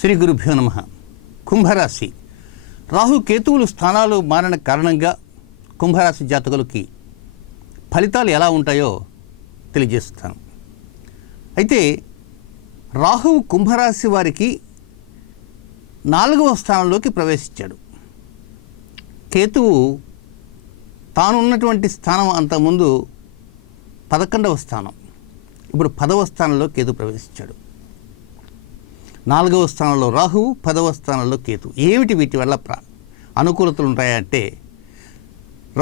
శ్రీ గురుభ్యో నమః. కుంభరాశి రాహు కేతువులు స్థానాలు మారిన కారణంగా కుంభరాశి జాతకులకి ఫలితాలు ఎలా ఉంటాయో తెలియజేస్తాను. అయితే రాహువు కుంభరాశి వారికి 4వ స్థానంలోకి ప్రవేశించాడు. కేతువు తానున్నటువంటి స్థానం అంతకుముందు 11వ స్థానం, ఇప్పుడు 10వ స్థానంలో కేతు ప్రవేశించాడు. 4వ స్థానంలో రాహువు, 10వ స్థానంలో కేతు. ఏమిటి వీటి వల్ల అనుకూలతలు ఉంటాయంటే,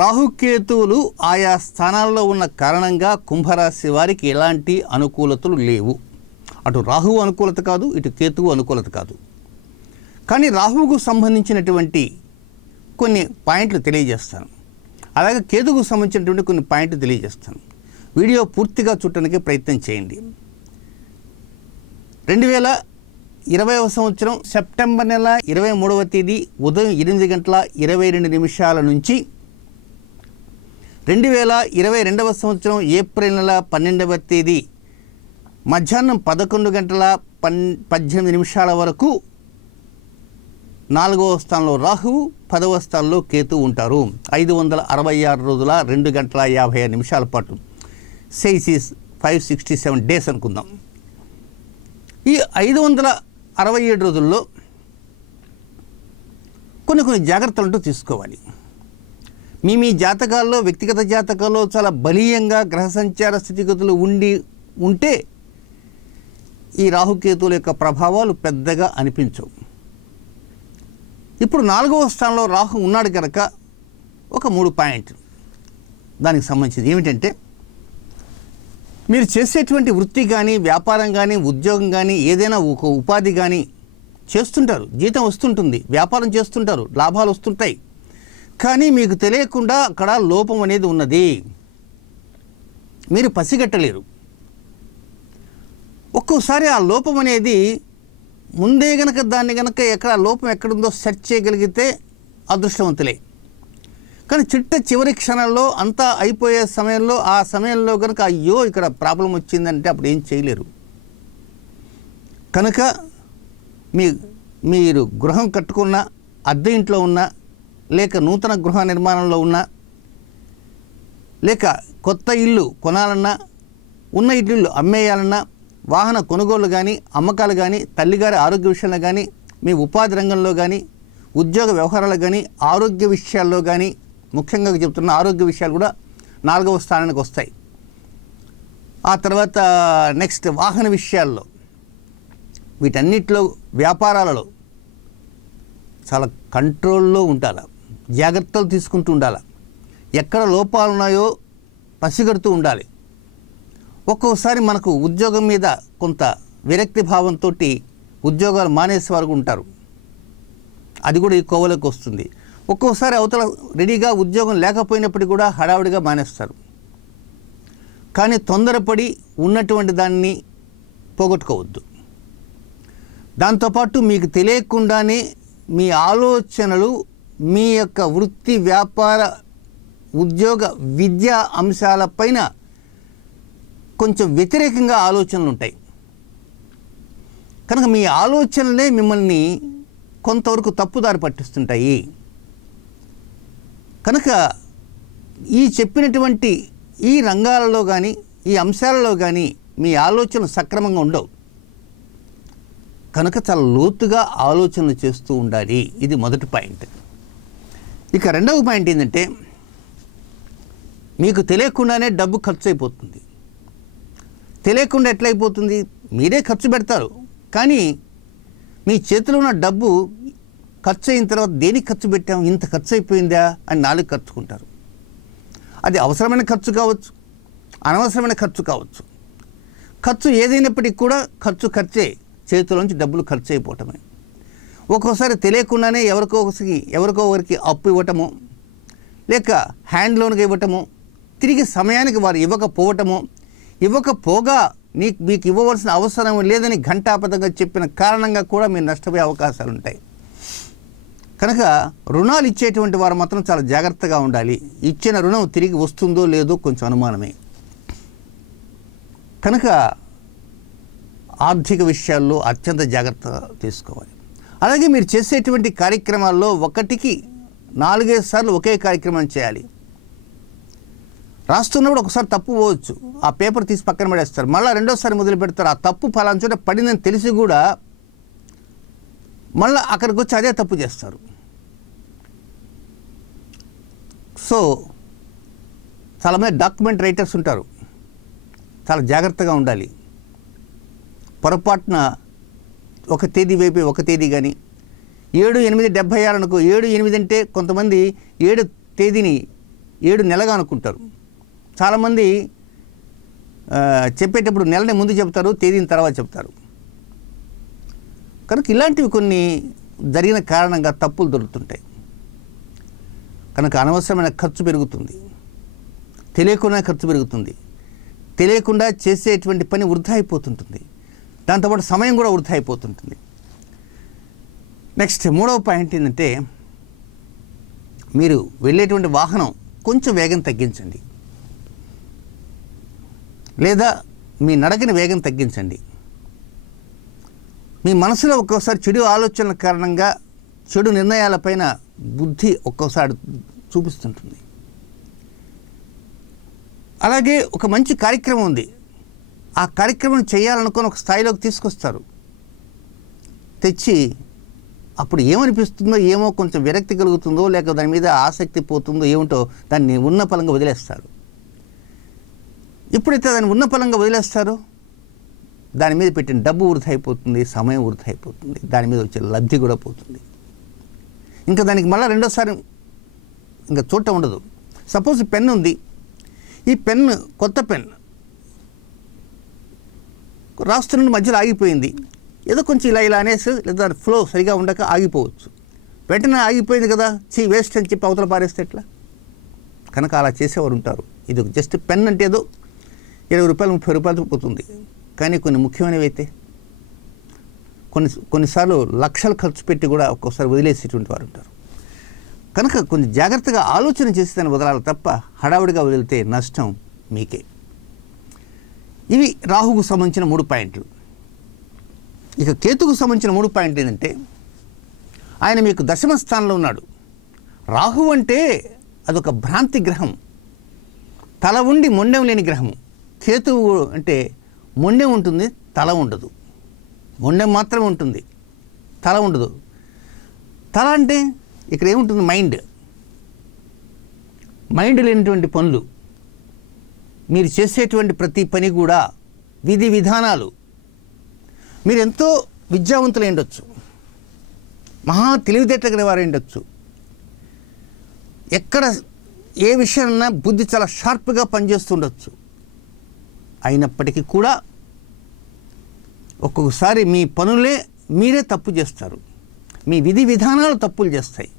రాహుకేతువులు ఆయా స్థానాల్లో ఉన్న కారణంగా కుంభరాశి వారికి ఎలాంటి అనుకూలతలు లేవు. అటు రాహువు అనుకూలత కాదు, ఇటు కేతువు అనుకూలత కాదు. కానీ రాహువుకు సంబంధించినటువంటి కొన్ని పాయింట్లు తెలియజేస్తాను, అలాగే కేతువుకు సంబంధించినటువంటి కొన్ని పాయింట్లు తెలియజేస్తాను. వీడియో పూర్తిగా చూడటానికి ప్రయత్నం చేయండి. 2020వ సంవత్సరం సెప్టెంబర్ నెల 23వ తేదీ ఉదయం 8:22 నుంచి 2022వ సంవత్సరం ఏప్రిల్ నెల 12వ తేదీ మధ్యాహ్నం 11:18 వరకు 4వ స్థానంలో రాహువు, 10వ స్థానంలో కేతు ఉంటారు. 566 రోజుల 2 గంటల 55 నిమిషాల పాటు. సెయిస్ 567 డేస్ అనుకుందాం. ఈ 567 రోజుల్లో కొన్ని జాగ్రత్తలు తీసుకోవాలి. మీ జాతకాల్లో, వ్యక్తిగత జాతకాల్లో చాలా బలీయంగా గ్రహ సంచార స్థితిగతులు ఉంటే ఈ రాహుకేతువుల యొక్క ప్రభావాలు పెద్దగా అనిపించవు. ఇప్పుడు 4వ స్థానంలో రాహు ఉన్నాడు కనుక ఒక 3 పాయింట్లు దానికి సంబంధించింది. ఏమిటంటే, మీరు చేసేటువంటి వృత్తి కానీ, వ్యాపారం కానీ, ఉద్యోగం కానీ, ఏదైనా ఒక ఉపాధి కానీ చేస్తుంటారు, జీతం వస్తుంటుంది, వ్యాపారం చేస్తుంటారు, లాభాలు వస్తుంటాయి. కానీ మీకు తెలియకుండా అక్కడ లోపం అనేది ఉన్నది, మీరు పసిగట్టలేరు. ఒక్కోసారి ఆ లోపం అనేది ముందే గనక దాన్ని గనక లోపం ఎక్కడుందో సెర్చ్ చేయగలిగితే అదృష్టవంతులే. కానీ చివరి క్షణంలో అంతా అయిపోయే సమయంలో, ఆ సమయంలో కనుక అయ్యో ఇక్కడ ప్రాబ్లం వచ్చిందంటే అప్పుడు ఏం చేయలేరు. కనుక మీరు గృహం కట్టుకున్న, అద్దె ఇంట్లో ఉన్న, లేక నూతన గృహ నిర్మాణంలో ఉన్న, లేక కొత్త ఇల్లు కొనాలన్నా, ఉన్న ఇల్లు అమ్మేయాలన్నా, వాహన కొనుగోలు కానీ, అమ్మకాలు కానీ, తల్లిగారి ఆరోగ్య విషయంలో కానీ, మీ ఉపాధి రంగంలో కానీ, ఉద్యోగ వ్యవహారాలు కానీ, ఆరోగ్య విషయాల్లో కానీ, ముఖ్యంగా చెప్తున్న ఆరోగ్య విషయాలు కూడా 4వ స్థానానికి వస్తాయి. ఆ తర్వాత నెక్స్ట్ వాహన విషయాల్లో, వీటన్నిటిలో, వ్యాపారాలలో చాలా కంట్రోల్లో ఉండాలి, జాగ్రత్తలు తీసుకుంటూ ఉండాలి. ఎక్కడ లోపాలు ఉన్నాయో పసిగడుతూ ఉండాలి. ఒక్కోసారి మనకు ఉద్యోగం మీద కొంత విరక్తి భావంతో ఉద్యోగాలు మానేసే వరకు ఉంటారు, అది కూడా ఈ కోవలోకి వస్తుంది. ఒక్కోసారి అవతల రెడీగా ఉద్యోగం లేకపోయినప్పటికీ కూడా హడావుడిగా మానేస్తారు. కానీ తొందరపడి ఉన్నటువంటి దాన్ని పోగొట్టుకోవద్దు. దాంతోపాటు మీకు తెలియకుండానే మీ ఆలోచనలు మీ యొక్క వృత్తి, వ్యాపార, ఉద్యోగ, విద్యా అంశాలపైన కొంచెం వ్యతిరేకంగా ఆలోచనలు ఉంటాయి. కనుక మీ ఆలోచనలే మిమ్మల్ని కొంతవరకు తప్పుదారి పట్టిస్తుంటాయి. కనుక ఈ చెప్పినటువంటి ఈ రంగాలలో కానీ, ఈ అంశాలలో కానీ మీ ఆలోచనలు సక్రమంగా ఉండవు. కనుక చాలా లోతుగా ఆలోచనలు చేస్తూ ఉండాలి. ఇది మొదటి పాయింట్. ఇక 2వ పాయింట్ ఏంటంటే, మీకు తెలియకుండానే డబ్బు ఖర్చు అయిపోతుంది. తెలియకుండా ఎట్లయిపోతుంది? మీరే ఖర్చు పెడతారు, కానీ మీ చేతిలో ఉన్న డబ్బు ఖర్చు అయిన తర్వాత దేనికి ఖర్చు పెట్టాము, ఇంత ఖర్చు అయిపోయిందా అని 4 ఖర్చుకుంటారు. అది అవసరమైన ఖర్చు కావచ్చు, అనవసరమైన ఖర్చు కావచ్చు. ఖర్చు ఏదైనప్పటికీ కూడా ఖర్చే, చేతిలోంచి డబ్బులు ఖర్చు అయిపోవటమే. ఒక్కోసారి తెలియకుండానే ఎవరికో ఒకరికి అప్పు ఇవ్వటము, లేక హ్యాండ్ లోన్గా ఇవ్వటము, తిరిగి సమయానికి వారు ఇవ్వకపోగా మీకు ఇవ్వవలసిన అవసరం లేదని ఘంటాపథంగా చెప్పిన కారణంగా కూడా మీరు నష్టపోయే అవకాశాలు ఉంటాయి. కనుక రుణాలు ఇచ్చేటువంటి వారు మాత్రం చాలా జాగ్రత్తగా ఉండాలి. ఇచ్చిన రుణం తిరిగి వస్తుందో లేదో కొంచెం అనుమానమే. కనుక ఆర్థిక విషయాల్లో అత్యంత జాగ్రత్త తీసుకోవాలి. అలాగే మీరు చేసేటువంటి కార్యక్రమాల్లో 1కి 4-5 సార్లు ఒకే కార్యక్రమం చేయాలి. రాస్తున్నప్పుడు ఒకసారి తప్పు పోవచ్చు, ఆ పేపర్ తీసి పక్కన పడేస్తారు, మళ్ళీ రెండోసారి మొదలు పెడతారు. ఆ తప్పు ఫలానా చోట పడిందని తెలిసి కూడా మళ్ళీ అక్కడికి వచ్చి అదే తప్పు చేస్తారు. సో చాలామంది డాక్యుమెంట్ రైటర్స్ ఉంటారు, చాలా జాగ్రత్తగా ఉండాలి. పొరపాటున ఒక తేదీ వైపు ఒక తేదీ కానీ 7/8/76 అనుకో, 7/8 అంటే కొంతమంది 7 తేదీని 7 నెలగా అనుకుంటారు. చాలామంది చెప్పేటప్పుడు నెలని ముందు చెప్తారు, తేదీని తర్వాత చెప్తారు. కనుక ఇలాంటివి కొన్ని జరిగిన కారణంగా తప్పులు దొరుకుతుంటాయి. కనుక అనవసరమైన ఖర్చు పెరుగుతుంది, తెలియకుండా ఖర్చు పెరుగుతుంది, తెలియకుండా చేసేటువంటి పని వృధా అయిపోతుంటుంది, దాంతోపాటు సమయం కూడా వృధా అయిపోతుంటుంది. నెక్స్ట్ 3వ పాయింట్ ఏంటంటే, మీరు వెళ్ళేటువంటి వాహనం కొంచెం వేగం తగ్గించండి, లేదా మీ నడకని వేగం తగ్గించండి. మీ మనసులో ఒక్కోసారి చెడు ఆలోచనల కారణంగా చెడు నిర్ణయాలపైన బుద్ధి ఒక్కోసారి చూపిస్తుంటుంది. అలాగే ఒక మంచి కార్యక్రమం ఉంది, ఆ కార్యక్రమం చేయాలనుకుని ఒక స్థాయిలోకి తీసుకొస్తారు, తెచ్చి అప్పుడు ఏమనిపిస్తుందో ఏమో, కొంచెం విరక్తి కలుగుతుందో లేక దాని మీద ఆసక్తి పోతుందో ఏమిటో దాన్ని ఉన్న పలంగా వదిలేస్తారు. ఎప్పుడైతే దాన్ని ఉన్న పలంగా వదిలేస్తారో దాని మీద పెట్టిన డబ్బు వృధా అయిపోతుంది, సమయం వృధా అయిపోతుంది, దాని మీద వచ్చే లబ్ధి కూడా పోతుంది. ఇంకా దానికి మళ్ళీ రెండోసారి ఇంకా చోట ఉండదు. సపోజ్ పెన్ ఉంది, ఈ పెన్ను కొత్త పెన్ రాస్తున్న మధ్యలో ఆగిపోయింది, ఏదో కొంచెం ఇలా అనేసి లేదా ఫ్లో సరిగా ఉండక ఆగిపోవచ్చు. వెంటనే ఆగిపోయింది కదా, వేస్ట్ అని చెప్పి అవతల పారేస్తే ఎట్లా? కనుక అలా చేసేవారు ఉంటారు. ఇది జస్ట్ పెన్ అంటే ఏదో 20 రూపాయలు 30 రూపాయలతో పోతుంది, కానీ కొన్ని ముఖ్యమైనవి అయితే కొన్నిసార్లు లక్షలు ఖర్చు పెట్టి కూడా ఒక్కోసారి వదిలేసేటువంటి వారు ఉంటారు. కనుక కొంచెం జాగ్రత్తగా ఆలోచన చేసి దాన్ని వదలాలి తప్ప హడావుడిగా వదిలితే నష్టం మీకే. ఇవి రాహుకు సంబంధించిన 3 పాయింట్లు. ఇక కేతుకు సంబంధించిన 3 పాయింట్లు ఏంటంటే, ఆయన మీకు దశమ స్థానంలో ఉన్నాడు. రాహు అంటే అదొక భ్రాంతి గ్రహం, తల ఉండి మొండెం లేని గ్రహము. కేతువు అంటే మొండెం ఉంటుంది, తల ఉండదు. మొండెం మాత్రమే ఉంటుంది, తల ఉండదు. తల అంటే ఇక్కడ ఏముంటుంది? మైండ్ లేనటువంటి పనులు, మీరు చేసేటువంటి ప్రతి పని కూడా విధి విధానాలు. మీరు ఎంతో విద్యావంతులు ఉండొచ్చు, మహా తెలివితేటగల వారు ఉండొచ్చు, ఎక్కడ ఏ విషయాన్నా బుద్ధి చాలా షార్ప్గా పనిచేస్తుండొచ్చు. అయినప్పటికీ కూడా ఒక్కొక్కసారి మీ పనులే మీరే తప్పు చేస్తారు, మీ విధి విధానాలు తప్పులు చేస్తాయి,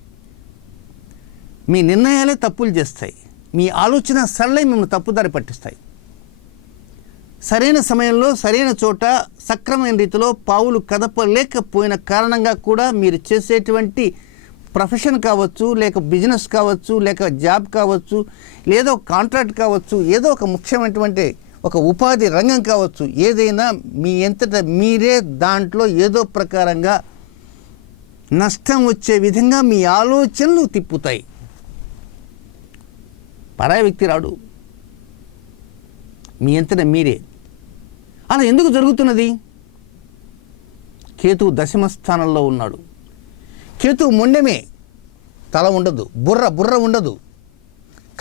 మీ నిర్ణయాలే తప్పులు చేస్తాయి, మీ ఆలోచన సరళై మిమ్మల్ని తప్పుదారి పట్టిస్తాయి. సరైన సమయంలో సరైన చోట సక్రమైన రీతిలో పావులు కదపలేకపోయిన కారణంగా కూడా మీరు చేసేటువంటి ప్రొఫెషన్ కావచ్చు, లేక బిజినెస్ కావచ్చు, లేక జాబ్ కావచ్చు, లేదో కాంట్రాక్ట్ కావచ్చు, ఏదో ఒక ముఖ్యమైనటువంటి ఒక ఉపాధి రంగం కావచ్చు, ఏదైనా మీ అంతటా మీరే దాంట్లో ఏదో ప్రకారంగా నష్టం వచ్చే విధంగా మీ ఆలోచనలు తిప్పుతాయి. పరాయి వ్యక్తి రాడు, మీ అంతటా మీరే. అలా ఎందుకు జరుగుతున్నది? కేతువు దశమ స్థానంలో ఉన్నాడు. కేతువు మొండెమే, తల ఉండదు, బుర్ర ఉండదు.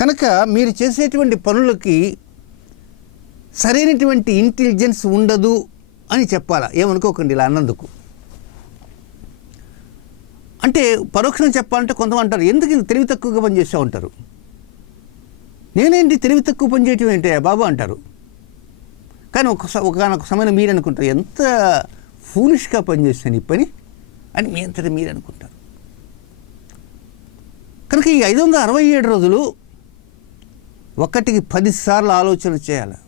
కనుక మీరు చేసేటువంటి పనులకి సరైనటువంటి ఇంటెలిజెన్స్ ఉండదు అని చెప్పాలా. ఏమనుకోకండి ఇలా అన్నందుకు. అంటే పరోక్షం చెప్పాలంటే కొంతమంది అంటారు, ఎందుకు ఇంత తెలివి తక్కువగా పనిచేస్తూ ఉంటారు. నేనేంటి తెలివి తక్కువ పనిచేయటం ఏంటి బాబు అంటారు. కానీ ఒకనొక సమయంలో మీరు అనుకుంటారు, ఎంత ఫూలిష్గా పనిచేస్తాను ఈ పని అని మీ అంతటా మీరు అనుకుంటారు. కనుక ఈ 567 రోజులు 1కి 10 సార్లు ఆలోచన చేయాలి.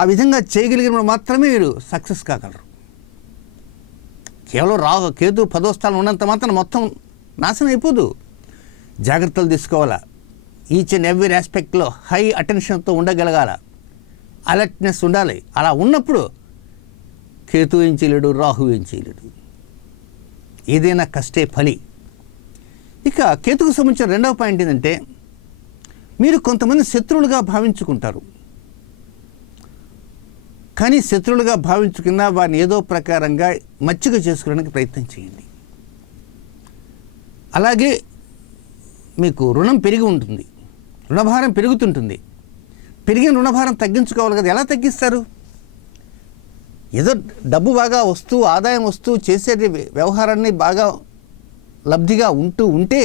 ఆ విధంగా చేయగలిగినప్పుడు మాత్రమే మీరు సక్సెస్ కాగలరు. కేవలం కేతు 10వ స్థానం ఉన్నంత మాత్రం మొత్తం నాశనం అయిపోదు. జాగ్రత్తలు తీసుకోవాలా, ఈచ్ అండ్ ఎవ్రీ ఆస్పెక్ట్లో హై అటెన్షన్తో ఉండగలగాల, అలర్ట్నెస్ ఉండాలి. అలా ఉన్నప్పుడు కేతు ఏం చేయలేడు, రాహు ఏం చేయలేడు. ఏదైనా కష్టే ఫలి. ఇక కేతుకు సంబంధించిన రెండవ పాయింట్ ఏంటంటే, మీరు కొంతమంది శత్రువులుగా భావించుకుంటారు. కానీ శత్రువులుగా భావించుకున్న వారిని ఏదో ప్రకారంగా మచ్చిక చేసుకోవడానికి ప్రయత్నం చేయండి. అలాగే మీకు రుణం పెరిగి ఉంటుంది, రుణభారం పెరుగుతుంటుంది. పెరిగిన రుణభారం తగ్గించుకోవాలి కదా. ఎలా తగ్గిస్తారు? ఏదో డబ్బు బాగా వస్తూ, ఆదాయం వస్తూ, చేసే వ్యవహారాన్ని బాగా లబ్ధిగా ఉంటే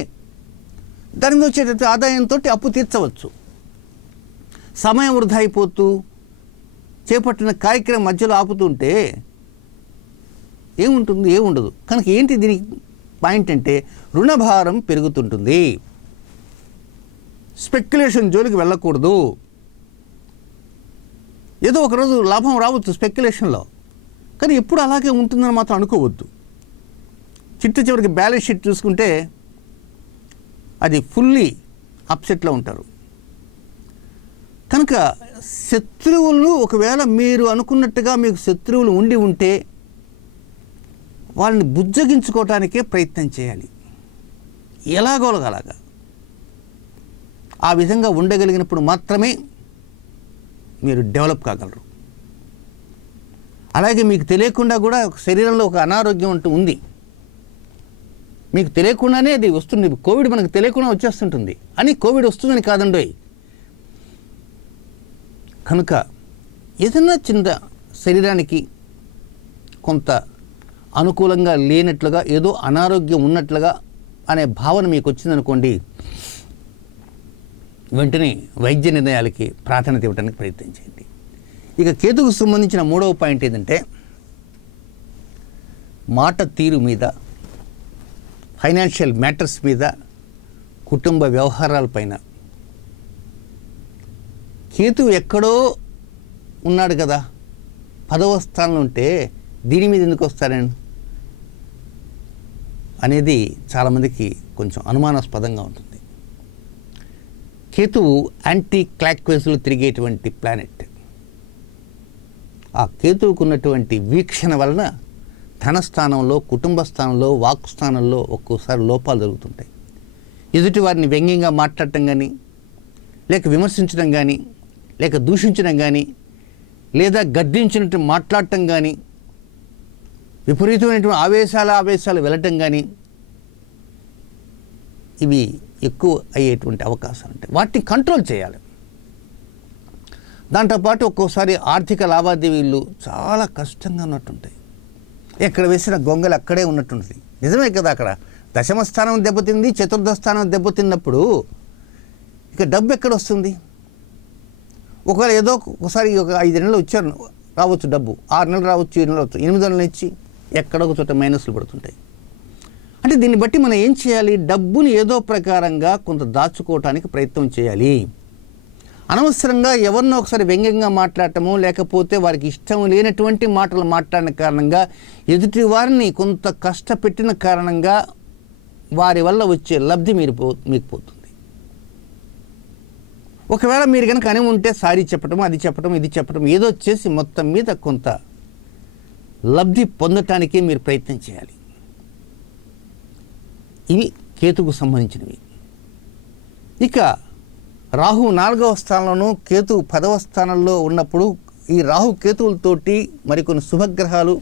దాని వచ్చేటట్టు ఆదాయంతో అప్పు తీర్చవచ్చు. సమయం వృధా అయిపోతూ చేపట్టిన కార్యక్రమం మధ్యలో ఆపుతుంటే ఏముంటుంది? ఏముండదు. కనుక ఏంటి దీనికి పాయింట్ అంటే, రుణభారం పెరుగుతుంటుంది. స్పెక్యులేషన్ జోలికి వెళ్ళకూడదు. ఏదో ఒకరోజు లాభం రావచ్చు స్పెక్యులేషన్లో, కానీ ఎప్పుడు అలాగే ఉంటుందని మాత్రం అనుకోవద్దు. చివరికి బ్యాలెన్స్ షీట్ చూసుకుంటే అది ఫుల్లీ అప్సెట్లో ఉంటారు. కనుక శత్రువులను ఒకవేళ మీరు అనుకున్నట్టుగా మీకు శత్రువులు ఉంటే వాళ్ళని బుజ్జగించుకోవటానికే ప్రయత్నం చేయాలి. ఎలాగోలాగా ఆ విధంగా ఉండగలిగినప్పుడు మాత్రమే మీరు డెవలప్ కాగలరు. అలాగే మీకు తెలియకుండా కూడా శరీరంలో ఒక అనారోగ్యం అంటూ ఉంది. మీకు తెలియకుండానే అది వస్తుంది. కోవిడ్ మనకు తెలియకుండా వచ్చేస్తుంటుంది అని కోవిడ్ వస్తుందని కాదండోయ్. కనుక ఏదైనా చిన్న శరీరానికి కొంత అనుకూలంగా లేనట్లుగా, ఏదో అనారోగ్యం ఉన్నట్లుగా అనే భావన మీకు వచ్చిందనుకోండి, వెంటనే వైద్య నిర్ణయాలకి ప్రాధాన్యత ఇవ్వడానికి ప్రయత్నం చేయండి. ఇక కేతుకు సంబంధించిన మూడవ పాయింట్ ఏంటంటే, మాట తీరు మీద, ఫైనాన్షియల్ మ్యాటర్స్ మీద, కుటుంబ వ్యవహారాలపైన. కేతువు ఎక్కడో ఉన్నాడు కదా, 10వ స్థానంలో ఉంటే దీని మీద ఎందుకు వస్తారని అనేది చాలామందికి కొంచెం అనుమానాస్పదంగా ఉంటుంది. కేతువు యాంటీ క్లాక్వైజ్లో తిరిగేటువంటి ప్లానెట్. ఆ కేతువుకు ఉన్నటువంటి వీక్షణ వలన ధనస్థానంలో, కుటుంబ స్థానంలో, వాక్ స్థానంలో ఒక్కోసారి లోపాలు జరుగుతుంటాయి. ఎదుటి వారిని వ్యంగ్యంగా మాట్లాడటం కానీ, లేక విమర్శించడం కానీ, లేక దూషించడం కానీ, లేదా గద్దించినట్టు మాట్లాడటం కానీ, విపరీతమైనటువంటి ఆవేశాలు వెళ్ళటం కానీ, ఇవి ఎక్కువ అయ్యేటువంటి అవకాశాలు ఉంటాయి. వాటిని కంట్రోల్ చేయాలి. దాంతోపాటు ఒక్కోసారి ఆర్థిక లావాదేవీలు చాలా కష్టంగా ఉన్నట్టుంటాయి. ఎక్కడ వేసిన గొంగలు అక్కడే ఉన్నట్టుంటుంది. నిజమే కదా. అక్కడ దశమ స్థానం దెబ్బతింది, చతుర్థ స్థానం దెబ్బతిన్నప్పుడు ఇక డబ్బు ఎక్కడ వస్తుంది? ఒకవేళ ఏదో ఒకసారి ఒక 5 నెలలు రావచ్చు డబ్బు, 6 నెలలు రావచ్చు, 7 నెలలు రావచ్చు, 8 నెలలు ఇచ్చి ఎక్కడో ఒక చోట మైనస్లు పడుతుంటాయి. అంటే దీన్ని బట్టి మనం ఏం చేయాలి? డబ్బుని ఏదో ప్రకారంగా కొంత దాచుకోవటానికి ప్రయత్నం చేయాలి. అనవసరంగా ఎవరినో ఒకసారి వ్యంగ్యంగా మాట్లాడటము, లేకపోతే వారికి ఇష్టం లేనటువంటి మాటలు మాట్లాడిన కారణంగా ఎదుటి వారిని కొంత కష్టపెట్టిన కారణంగా వారి వల్ల వచ్చే లబ్ధి మీకు పోతుంది. ఒకవేళ మీరు కనుక అని ఉంటే సారీ చెప్పటం, అది చెప్పటం, ఇది చెప్పటం, ఏదో చేసి మొత్తం మీద కొంత లబ్ధి పొందటానికి మీరు ప్రయత్నం చేయాలి. ఇవి కేతుకు సంబంధించినవి. ఇక రాహు 4వ స్థానంలోనూ, కేతు 10వ స్థానంలో ఉన్నప్పుడు ఈ రాహు కేతువులతోటి మరికొన్ని శుభగ్రహాలు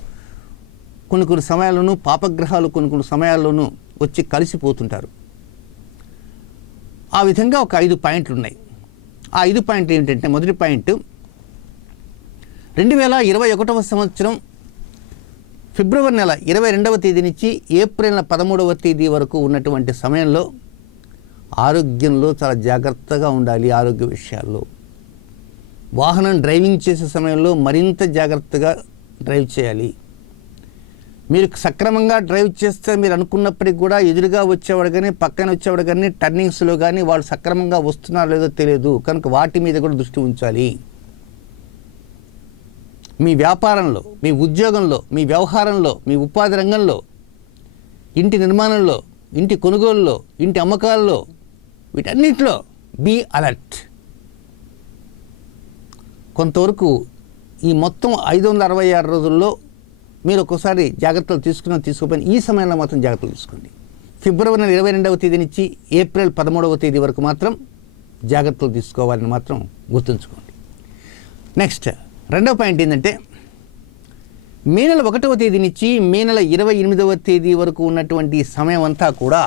కొన్ని సమయాల్లోనూ, పాపగ్రహాలు కొన్ని సమయాల్లోనూ వచ్చి కలిసిపోతుంటారు. ఆ విధంగా ఒక 5 పాయింట్లు ఉన్నాయి. ఆ 5 పాయింట్లు ఏమిటంటే, మొదటి పాయింట్ 2021వ సంవత్సరం ఫిబ్రవరి నెల 22వ తేదీ నుంచి ఏప్రిల్ నెల 13వ తేదీ వరకు ఉన్నటువంటి సమయంలో ఆరోగ్యంలో చాలా జాగ్రత్తగా ఉండాలి. ఆరోగ్య విషయాల్లో వాహనం డ్రైవింగ్ చేసే సమయంలో మరింత జాగ్రత్తగా డ్రైవ్ చేయాలి. మీరు సక్రమంగా డ్రైవ్ చేస్తే మీరు అనుకున్నప్పటికీ కూడా ఎదురుగా వచ్చేవాడు కానీ, పక్కన వచ్చేవాడు కానీ, టర్నింగ్స్లో కానీ వాళ్ళు సక్రమంగా వస్తున్నారో లేదో తెలియదు. కనుక వాటి మీద కూడా దృష్టి ఉంచాలి. మీ వ్యాపారంలో, మీ ఉద్యోగంలో, మీ వ్యవహారంలో, మీ ఉపాధి రంగంలో, ఇంటి నిర్మాణంలో, ఇంటి కొనుగోలులో, ఇంటి అమ్మకాల్లో, వీటన్నిటిలో బీ అలర్ట్. కొంతవరకు ఈ మొత్తం 566 రోజుల్లో మీరు ఒక్కోసారి జాగ్రత్తలు తీసుకోకపోయినా ఈ సమయంలో మాత్రం జాగ్రత్తలు తీసుకోండి. ఫిబ్రవరి నెల 22వ తేదీ నుంచి ఏప్రిల్ 13వ తేదీ వరకు మాత్రం జాగ్రత్తలు తీసుకోవాలని మాత్రం గుర్తుంచుకోండి. నెక్స్ట్ రెండవ పాయింట్ ఏంటంటే, మే నెల 1వ తేదీ నుంచి మే నెల 28వ తేదీ వరకు ఉన్నటువంటి సమయం అంతా కూడా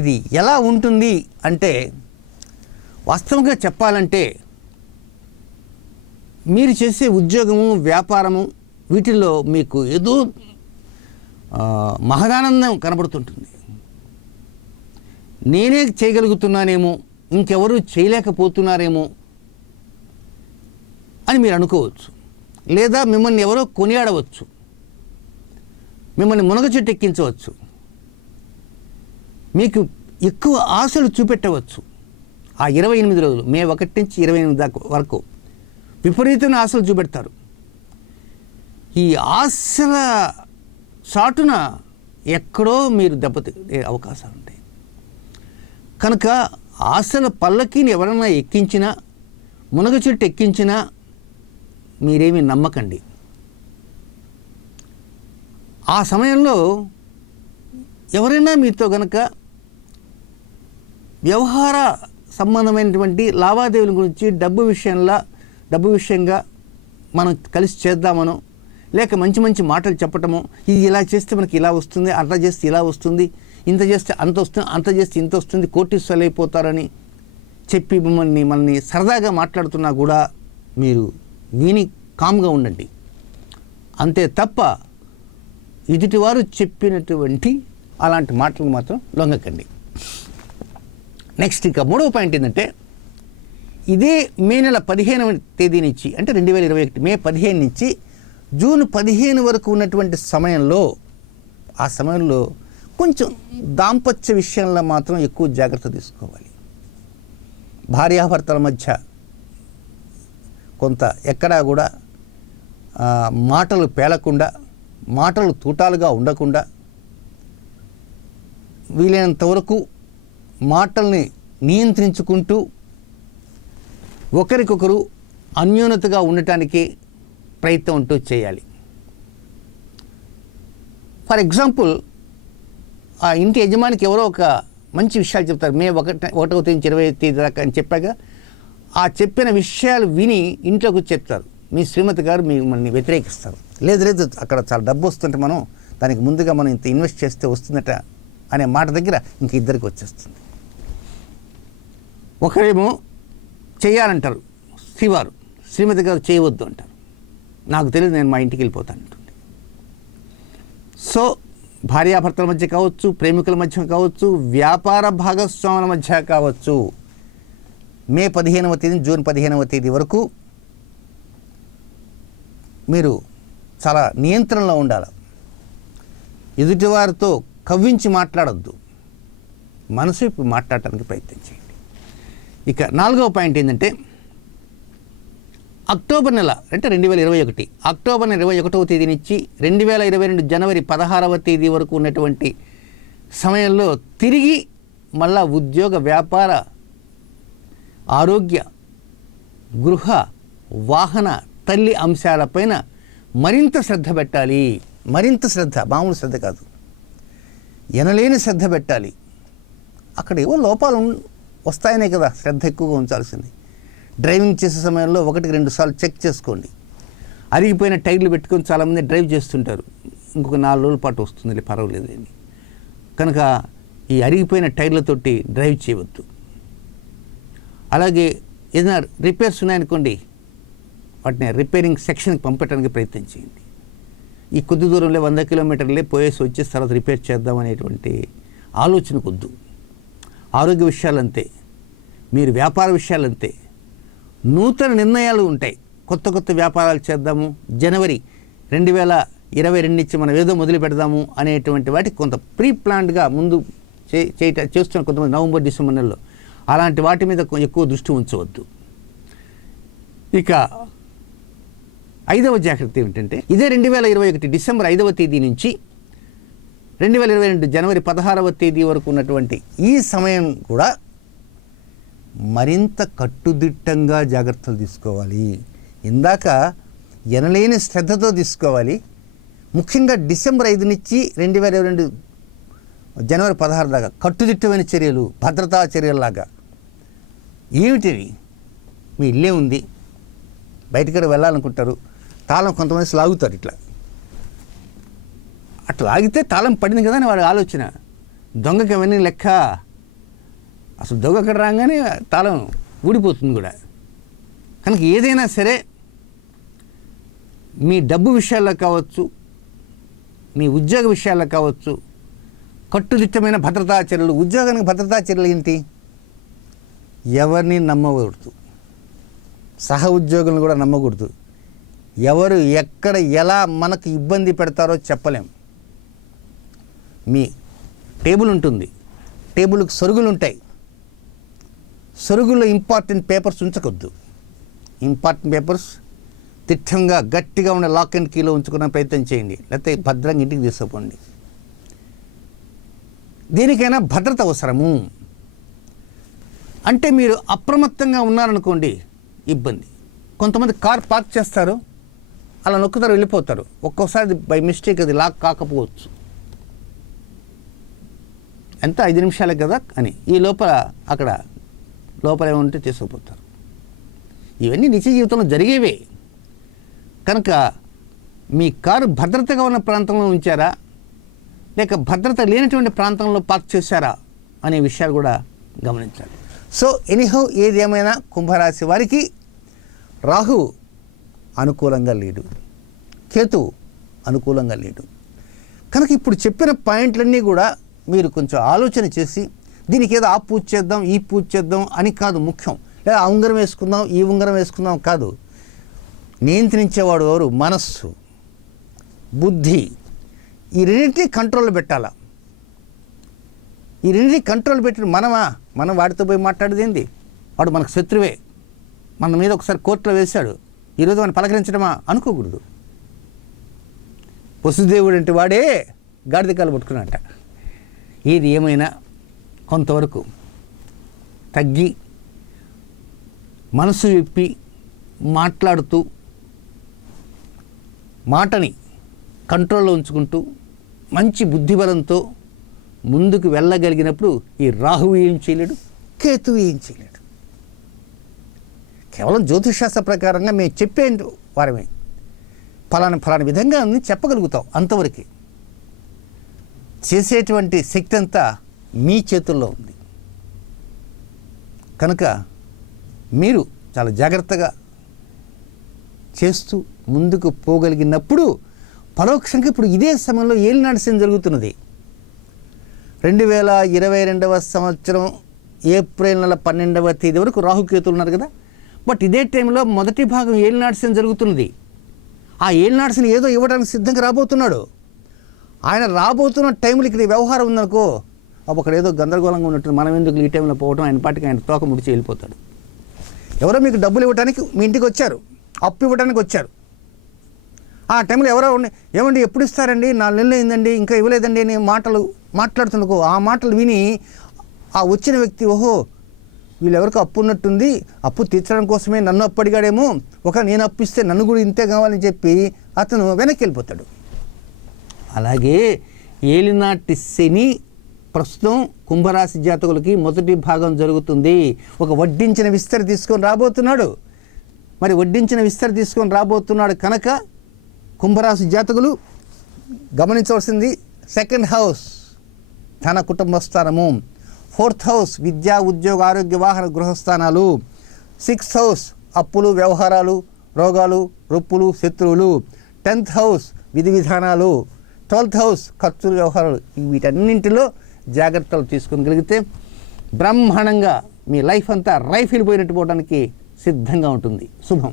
ఇది ఎలా ఉంటుంది అంటే, వాస్తవంగా చెప్పాలంటే మీరు చేసే ఉద్యోగము, వ్యాపారము వీటిల్లో మీకు ఏదో మహదానందం కనబడుతుంటుంది. నేనే చేయగలుగుతున్నానేమో, ఇంకెవరూ చేయలేకపోతున్నారేమో అని మీరు అనుకోవచ్చు. లేదా మిమ్మల్ని ఎవరో కొనియాడవచ్చు, మిమ్మల్ని మునగ చెట్టు ఎక్కించవచ్చు, మీకు ఎక్కువ ఆశలు చూపెట్టవచ్చు. ఆ 28 రోజులు, మే 1 నుంచి 28 దాకా వరకు విపరీతమైన ఆశలు చూపెడతారు. ఈ ఆశల చాటున ఎక్కడో మీరు దెబ్బతినే అవకాశాలు ఉంటాయి. కనుక ఆశల పల్లకీని ఎవరైనా ఎక్కించినా, మునగ చెట్టు ఎక్కించినా మీరేమీ నమ్మకండి. ఆ సమయంలో ఎవరైనా మీతో గనక వ్యవహార సంబంధమైనటువంటి లావాదేవీల గురించి డబ్బు విషయంగా మనం కలిసి చేద్దామనో, లేక మంచి మంచి మాటలు చెప్పటమో, ఇది ఇలా చేస్తే మనకి ఇలా వస్తుంది, అట్లా చేస్తే ఇలా వస్తుంది, ఇంత చేస్తే అంత వస్తుంది, అంత చేస్తే ఇంత వస్తుంది, కోటీశ్వరులు అయిపోతారని చెప్పి మనల్ని సరదాగా మాట్లాడుతున్నా కూడా మీరు విని కామ్గా ఉండండి. అంతే తప్ప ఎదుటివారు చెప్పినటువంటి అలాంటి మాటలకు మాత్రం లొంగకండి. నెక్స్ట్ ఇంకా మూడవ పాయింట్ ఏంటంటే, ఇదే మే నెల 15వ తేదీ నుంచి, అంటే 2021 మే 15 నుంచి జూన్ 15 వరకు ఉన్నటువంటి సమయంలో, ఆ సమయంలో కొంచెం దాంపత్య విషయంలో మాత్రం ఎక్కువ జాగ్రత్త తీసుకోవాలి. భార్యాభర్తల మధ్య కొంత ఎక్కడా కూడా మాటలు పేలకుండా, మాటలు తూటాలుగా ఉండకుండా, వీలైనంత వరకు మాటల్ని నియంత్రించుకుంటూ ఒకరికొకరు అన్యోన్యతగా ఉండటానికి ప్రయత్నం అంటూ చేయాలి. ఫర్ ఎగ్జాంపుల్, ఆ ఇంటి యజమానికి ఎవరో ఒక మంచి విషయాలు చెప్తారు, మే 1వ తేదీ 20వ తేదీ దాకా అని చెప్పాక ఆ చెప్పిన విషయాలు విని ఇంట్లోకి చెప్తారు. మీ శ్రీమతి గారు మిమ్మల్ని వ్యతిరేకిస్తారు. లేదు అక్కడ చాలా డబ్బు వస్తుంటే మనం దానికి ముందుగా మనం ఇంత ఇన్వెస్ట్ చేస్తే వస్తుందట అనే మాట దగ్గర ఇంక ఇద్దరికి వచ్చేస్తుంది. ఒకరేమో చేయాలంటారు శ్రీవారు, శ్రీమతి గారు చేయవద్దు అంటారు. నాకు తెలియదు, నేను మా ఇంటికి వెళ్ళిపోతాను అంటుంది. సో భార్యాభర్తల మధ్య కావచ్చు, ప్రేమికుల మధ్య కావచ్చు, వ్యాపార భాగస్వాముల మధ్య కావచ్చు, మే 15వ తేదీ జూన్ 15వ తేదీ వరకు మీరు చాలా నియంత్రణలో ఉండాలి. ఎదుటివారితో కవ్వించి మాట్లాడొద్దు, మనసు ఇప్పుడు మాట్లాడటానికి ప్రయత్నం చేయండి. ఇక 4వ పాయింట్ ఏంటంటే, అక్టోబర్ నెల, అంటే 2021 అక్టోబర్ నెల 21వ తేదీ నుంచి 2022 జనవరి 16వ తేదీ వరకు ఉన్నటువంటి సమయంలో తిరిగి మళ్ళా ఉద్యోగ, వ్యాపార, ఆరోగ్య, గృహ, వాహన, తల్లి అంశాలపైన మరింత శ్రద్ధ పెట్టాలి. మరింత శ్రద్ధ, మామూలు శ్రద్ధ కాదు, ఎనలేని శ్రద్ధ పెట్టాలి. అక్కడ ఏవో లోపాలు వస్తాయనే కదా శ్రద్ధ ఎక్కువగా ఉంచాల్సింది. డ్రైవింగ్ చేసే సమయంలో 1-2 సార్లు చెక్ చేసుకోండి. అరిగిపోయిన టైర్లు పెట్టుకొని చాలామంది డ్రైవ్ చేస్తుంటారు, ఇంకొక 4 రోజుల పాటు వస్తుంది, పర్వాలేదు అని. కనుక ఈ అరిగిపోయిన టైర్లతోటి డ్రైవ్ చేయవద్దు. అలాగే ఏదైనా రిపేర్స్ ఉన్నాయనుకోండి, వాటిని రిపేరింగ్ సెక్షన్కి పంపడానికి ప్రయత్నం చేయండి. ఈ కొద్ది దూరంలో 100 కిలోమీటర్లే పోయేసి వచ్చేసి తర్వాత రిపేర్ చేద్దాం అనేటువంటి ఆలోచనకు వద్దు. ఆరోగ్య విషయాలంతే, మీరు వ్యాపార విషయాలంతే. నూతన నిర్ణయాలు ఉంటాయి, కొత్త వ్యాపారాలు చేద్దాము, జనవరి 2022 నుంచి మనం ఏదో మొదలు పెడదాము అనేటువంటి వాటికి కొంత ప్రీ ప్లాన్డ్గా ముందు చేస్తున్న కొంతమంది నవంబర్, డిసెంబర్ నెలలో. అలాంటి వాటి మీద ఎక్కువ దృష్టి ఉంచవద్దు. ఇక 5వ జాగ్రత్త ఏమిటంటే, ఇదే 2021 డిసెంబర్ 5వ తేదీ నుంచి 2022 జనవరి 16వ తేదీ వరకు ఉన్నటువంటి ఈ సమయం కూడా మరింత కట్టుదిట్టంగా జాగ్రత్తలు తీసుకోవాలి. ఇందాక ఎనలేని శ్రద్ధతో తీసుకోవాలి. ముఖ్యంగా డిసెంబర్ 5 నుంచి 2022 జనవరి 16 దాకా కట్టుదిట్టమైన చర్యలు, భద్రతా చర్యల్లాగా. ఏమిటివి? మీ ఇల్లే ఉంది, బయటకు వెళ్ళాలనుకుంటారు, తాళం కొంతమంది లాగుతారు, ఇట్లా అట్లా లాగితే తాళం పడింది కదా అని వాడి ఆలోచన. దొంగకి అవన్నీ లెక్క. అసలు దొంగ అక్కడ రాగానే తాళం ఊడిపోతుంది కూడా. కనుక ఏదైనా సరే మీ డబ్బు విషయాల్లో కావచ్చు, మీ ఉద్యోగ విషయాల్లో కావచ్చు, కట్టుదిట్టమైన భద్రతా చర్యలు. ఉద్యోగానికి భద్రతా చర్యలు ఏంటి? ఎవరిని నమ్మకూడదు, సహ ఉద్యోగులను కూడా నమ్మకూడదు. ఎవరు ఎక్కడ ఎలా మనకు ఇబ్బంది పెడతారో చెప్పలేం. మీ టేబుల్ ఉంటుంది, టేబుల్కి సరుగులు ఉంటాయి, సరుగుల్లో ఇంపార్టెంట్ పేపర్స్ ఉంచకొద్దు. ఇంపార్టెంట్ పేపర్స్ తిట్టంగా గట్టిగా ఉండే లాక్ అండ్ కీలో ఉంచుకునే ప్రయత్నం చేయండి, లేకపోతే భద్రంగా ఇంటికి తీసుకుపోండి. దేనికైనా భద్రత అవసరము. అంటే మీరు అప్రమత్తంగా ఉన్నారనుకోండి ఇబ్బంది. కొంతమంది కార్ పార్క్ చేస్తారు, అలా నొక్కుతారు, వెళ్ళిపోతారు. ఒక్కోసారి బై మిస్టేక్ అది లాక్ కాకపోవచ్చు. ఎంత 5 నిమిషాలే కదా అని ఈ లోపల అక్కడ లోపల ఏమంటే తీసుకుపోతారు. ఇవన్నీ నిత్య జీవితంలో జరిగేవే. కనుక మీ కారు భద్రతగా ఉన్న ప్రాంతంలో ఉంచారా, లేక భద్రత లేనటువంటి ప్రాంతంలో పార్క్ చేశారా అనే విషయాలు కూడా గమనించాలి. సో ఎనీహౌ, ఏది ఏమైనా కుంభరాశి వారికి రాహు అనుకూలంగా లేడు, కేతు అనుకూలంగా లేడు. కనుక ఇప్పుడు చెప్పిన పాయింట్లన్నీ కూడా మీరు కొంచెం ఆలోచన చేసి, దీనికి ఏదో ఆ పూజ చేద్దాం, ఈ పూజ చేద్దాం అని కాదు ముఖ్యం, లేదా ఆ ఉంగరం వేసుకుందాం, ఈ ఉంగరం వేసుకుందాం కాదు. నియంత్రించేవాడు ఎవరు? మనస్సు, బుద్ధి. ఈ రెండింటినీ కంట్రోల్లో పెట్టాలా. ఈ రెండింటినీ కంట్రోల్ పెట్టి మనం వాడితో పోయి మాట్లాడేది ఏంది? వాడు మనకు శత్రువే, మన మీద ఒకసారి కోర్టులో వేశాడు, ఈరోజు మనం పలకరించడమా అనుకోకూడదు. వసుదేవుడు అంటే వాడే గాడిద కాలు పట్టుకున్నట్ట. ఏది ఏమైనా కొంతవరకు తగ్గి మనసు విప్పి మాట్లాడుతూ మాటని కంట్రోల్లో ఉంచుకుంటూ మంచి బుద్ధిబలంతో ముందుకు వెళ్ళగలిగినప్పుడు ఈ రాహువు ఏం చేయలేడు, కేతువు ఏం చేయలేడు. కేవలం జ్యోతిషశాస్త్ర ప్రకారంగా మేము చెప్పే వారమే, ఫలాని విధంగా ఉంది చెప్పగలుగుతాం, అంతవరకే. చేసేటువంటి శక్తి అంతా మీ చేతుల్లో ఉంది. కనుక మీరు చాలా జాగ్రత్తగా చేస్తూ ముందుకు పోగలిగినప్పుడు పరోక్షంగా ఇప్పుడు ఇదే సమయంలో ఏలినాటి శని జరుగుతున్నది. 2022వ సంవత్సరం ఏప్రిల్ నెల 12వ తేదీ వరకు రాహుకేతులు ఉన్నారు కదా. బట్ ఇదే టైంలో మొదటి భాగం ఏలినాటి శని జరుగుతున్నది. ఆ ఏలినాటి శని ఏదో ఇవ్వడానికి సిద్ధంగా రాబోతున్నాడు. ఆయన రాబోతున్న టైంలో ఇక్కడ వ్యవహారం ఉందనుకో, అక్కడ ఏదో గందరగోళంగా ఉన్నట్టు, మనం ఎందుకు ఈ టైంలో పోవటం, ఆయన పాటికి ఆయన తోక ముడిచి వెళ్ళిపోతాడు. ఎవరో మీకు డబ్బులు ఇవ్వడానికి మీ ఇంటికి వచ్చారు, అప్పు ఇవ్వడానికి వచ్చారు. ఆ టైంలో ఎవరో ఏమండి ఎప్పుడు ఇస్తారండి, 4 నెలలు అయిందండి ఇంకా ఇవ్వలేదండి అని మాట్లాడుతున్నకో, ఆ మాటలు విని ఆ వచ్చిన వ్యక్తి, ఓహో వీళ్ళెవరికి అప్పు ఉన్నట్టుంది, అప్పు తీర్చడం కోసమే నన్ను అప్పు అడిగాడేమో, నేను అప్పు ఇస్తే నన్ను కూడా ఇంతే కావాలని చెప్పి అతను వెనక్కి వెళ్ళిపోతాడు. అలాగే ఏలినాటి శని ప్రస్తుతం కుంభరాశి జాతకులకి మొదటి భాగం జరుగుతుంది. ఒక వడ్డించిన విస్తరి తీసుకొని రాబోతున్నాడు. మరి వడ్డించిన విస్తరి తీసుకొని రాబోతున్నాడు కనుక కుంభరాశి జాతకులు గమనించవలసింది, 2nd హౌస్ ధన కుటుంబ స్థానము, 4th హౌస్ విద్యా ఉద్యోగ ఆరోగ్య వాహన గృహస్థానాలు, 6th హౌస్ అప్పులు వ్యవహారాలు రోగాలు రొప్పులు శత్రువులు, 10th హౌస్ విధి విధానాలు, 12th హౌస్ ఖర్చులు వ్యవహారాలు. వీటన్నింటిలో జాగ్రత్తలు తీసుకోగలిగితే బ్రహ్మాండంగా మీ లైఫ్ అంతా రైఫిల్ పోయినట్టు పోవడానికి సిద్ధంగా ఉంటుంది. శుభం.